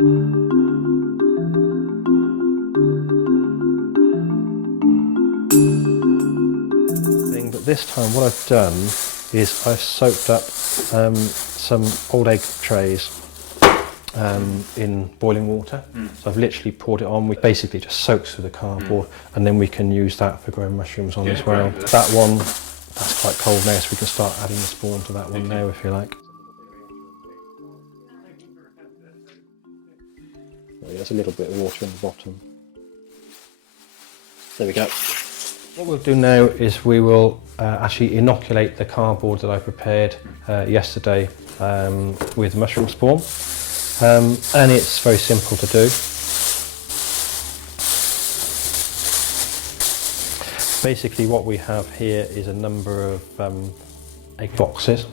But this time what I've done is I've soaked up some old egg trays in boiling water. So I've literally poured it on. We basically just soaks through the cardboard, and then we can use that for growing mushrooms on as well. That one, that's quite cold now, so we can start adding the spawn to that one now if you like. There's a little bit of water in the bottom. There we go. What we'll do now is we will actually inoculate the cardboard that I prepared yesterday with mushroom spawn. And it's very simple to do. Basically what we have here is a number of egg boxes.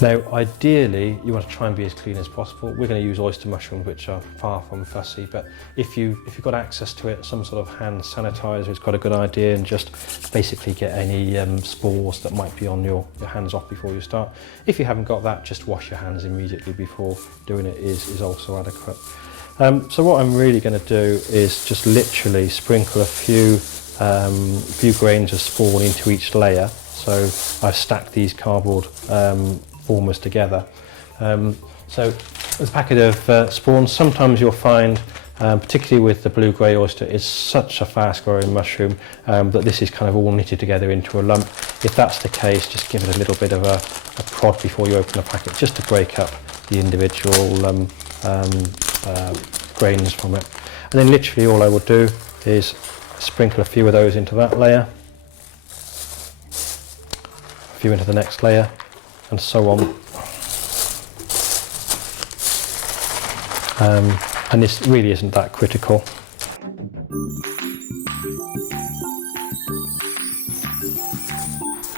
Now ideally you want to try and be as clean as possible. We're going to use oyster mushrooms, which are far from fussy, but if you've got access to it, some sort of hand sanitizer is quite a good idea, and just basically get any spores that might be on your hands off before you start. If you haven't got that, just wash your hands immediately before doing it is also adequate. So what I'm really going to do is just literally sprinkle a few grains of spawn into each layer. So I've stacked these cardboard formers together. So with a packet of spawn, sometimes you'll find, particularly with the blue-grey oyster, it's such a fast-growing mushroom that this is kind of all knitted together into a lump. If that's the case, just give it a little bit of a prod before you open the packet, just to break up the individual grains from it. And then literally all I will do is sprinkle a few of those into that layer, a few into the next layer, and so on. And this really isn't that critical.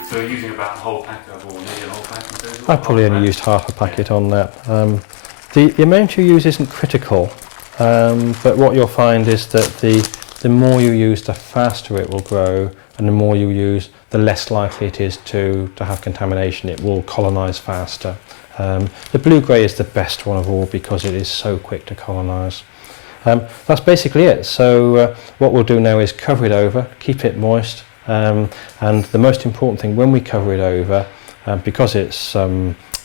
So you're using about a whole packet of, or nearly a whole packet? I probably only used half a packet on that. The amount you use isn't critical, but what you'll find is that the more you use, the faster it will grow, and the more you use, the less likely it is to have contamination. It will colonise faster. The blue-grey is the best one of all because it is so quick to colonise. That's basically it. So what we'll do now is cover it over, keep it moist, and the most important thing when we cover it over, because it's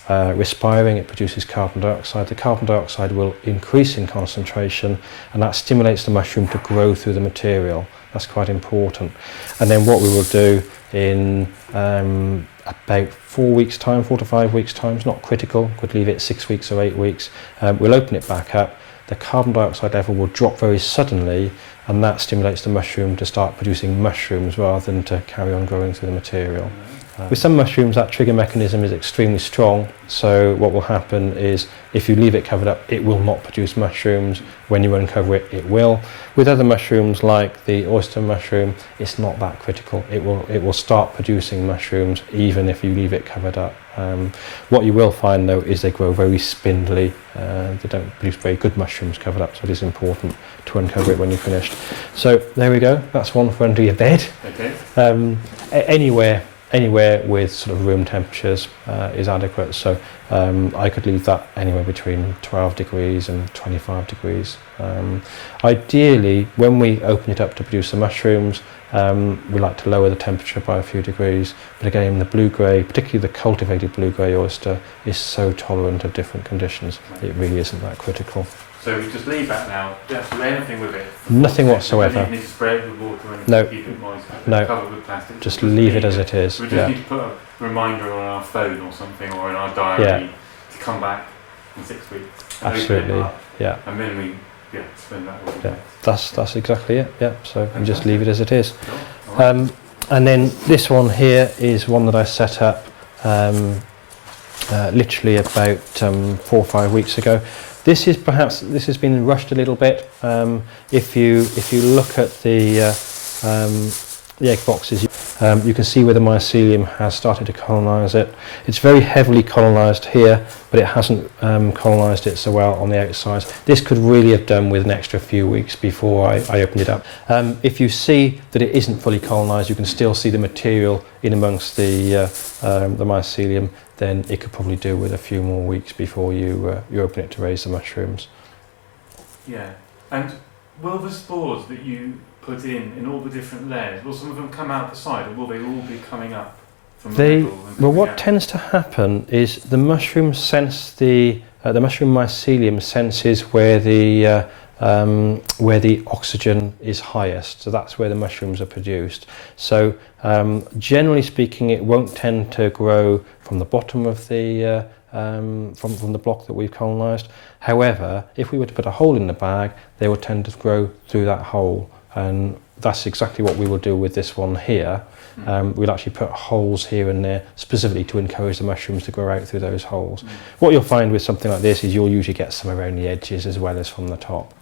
respiring, it produces carbon dioxide. The carbon dioxide will increase in concentration, and that stimulates the mushroom to grow through the material. That's quite important. And then what we will do in about 4 weeks' time, 4 to 5 weeks' time, it's not critical, could leave it 6 weeks or 8 weeks, we'll open it back up. The carbon dioxide level will drop very suddenly, and that stimulates the mushroom to start producing mushrooms rather than to carry on growing through the material. With some mushrooms that trigger mechanism is extremely strong, so what will happen is if you leave it covered up, it will not produce mushrooms. When you uncover it, it will. With other mushrooms like the oyster mushroom, it's not that critical. It will start producing mushrooms even if you leave it covered up. What you will find though is they grow very spindly. They don't produce very good mushrooms covered up, so it is important to uncover it when you're finished. So there we go, that's one for under your bed. Okay. Anywhere with sort of room temperatures is adequate, so I could leave that anywhere between 12 degrees and 25 degrees. Ideally, when we open it up to produce the mushrooms, we like to lower the temperature by a few degrees, but again the blue-grey, particularly the cultivated blue-grey oyster, is so tolerant of different conditions, it really isn't that critical. So we just leave that now, don't do anything with it? Nothing whatsoever. You don't need to spray it with water and no. Keep it moist, no. Cover it with plastic. Just leave it as it is. We just need to put a reminder on our phone or something, or in our diary to come back in 6 weeks. Absolutely, yeah. And then we spend that all. Yeah, that's exactly it, yeah. So we just leave it as it is. Cool. Right. And then this one here is one that I set up literally about 4 or 5 weeks ago. This has been rushed a little bit. If you look at the egg boxes, you can see where the mycelium has started to colonise it. It's very heavily colonised here, but it hasn't colonised it so well on the outside. This could really have done with an extra few weeks before I opened it up. If you see that it isn't fully colonised, you can still see the material in amongst the mycelium, then it could probably do with a few more weeks before you open it to raise the mushrooms. Yeah. And will the spores that you put in all the different layers, will some of them come out the side, or will they all be coming up from the middle? Well, what tends to happen is the mushroom sense the mushroom mycelium senses where the oxygen is highest, so that's where the mushrooms are produced. So generally speaking, it won't tend to grow from the bottom of the from the block that we've colonised. However, if we were to put a hole in the bag, they will tend to grow through that hole, and that's exactly what we will do with this one here. We'll actually put holes here and there specifically to encourage the mushrooms to grow out through those holes. What you'll find with something like this is you'll usually get some around the edges as well as from the top.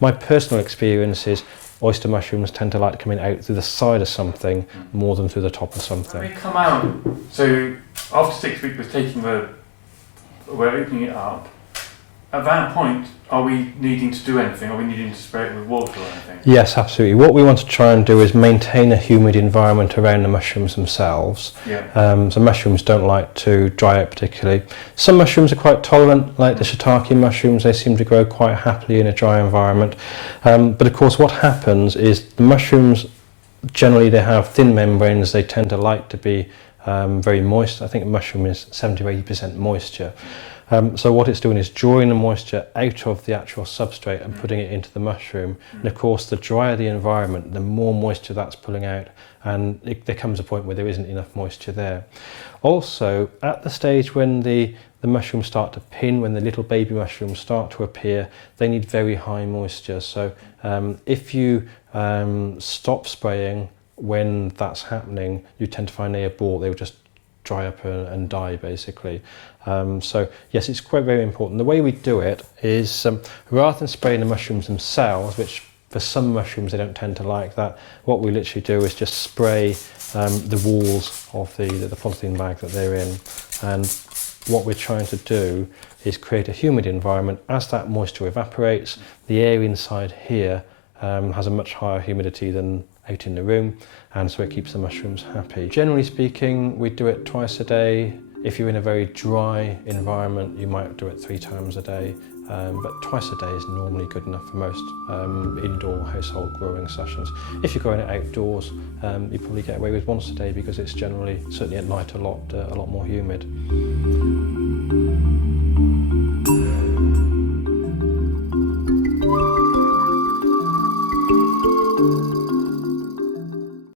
My personal experience is oyster mushrooms tend to like coming out through the side of something more than through the top of something. When they come out, so after 6 weeks we're opening it up. At that point, are we needing to do anything? Are we needing to spray it with water or anything? Yes, absolutely. What we want to try and do is maintain a humid environment around the mushrooms themselves. Yeah. So mushrooms don't like to dry out particularly. Some mushrooms are quite tolerant, like the shiitake mushrooms. They seem to grow quite happily in a dry environment. But of course, what happens is the mushrooms, generally they have thin membranes. They tend to like to be very moist. I think a mushroom is 70 or 80% moisture. So what it's doing is drawing the moisture out of the actual substrate and putting it into the mushroom. And of course, the drier the environment, the more moisture that's pulling out, and there comes a point where there isn't enough moisture there. Also, at the stage when the mushrooms start to pin, when the little baby mushrooms start to appear, they need very high moisture. So if you stop spraying when that's happening, you tend to find they abort. They will just dry up and die basically. So yes, it's quite very important. The way we do it is rather than spraying the mushrooms themselves, which for some mushrooms they don't tend to like that, what we literally do is just spray the walls of the polythene bag that they're in. And what we're trying to do is create a humid environment. As that moisture evaporates, the air inside here has a much higher humidity than out in the room, and so it keeps the mushrooms happy. Generally speaking, we do it twice a day. If you're in a very dry environment, you might do it 3 times a day, but twice a day is normally good enough for most indoor household growing sessions. If you're growing it outdoors, you probably get away with once a day because it's generally, certainly at night, a lot more humid.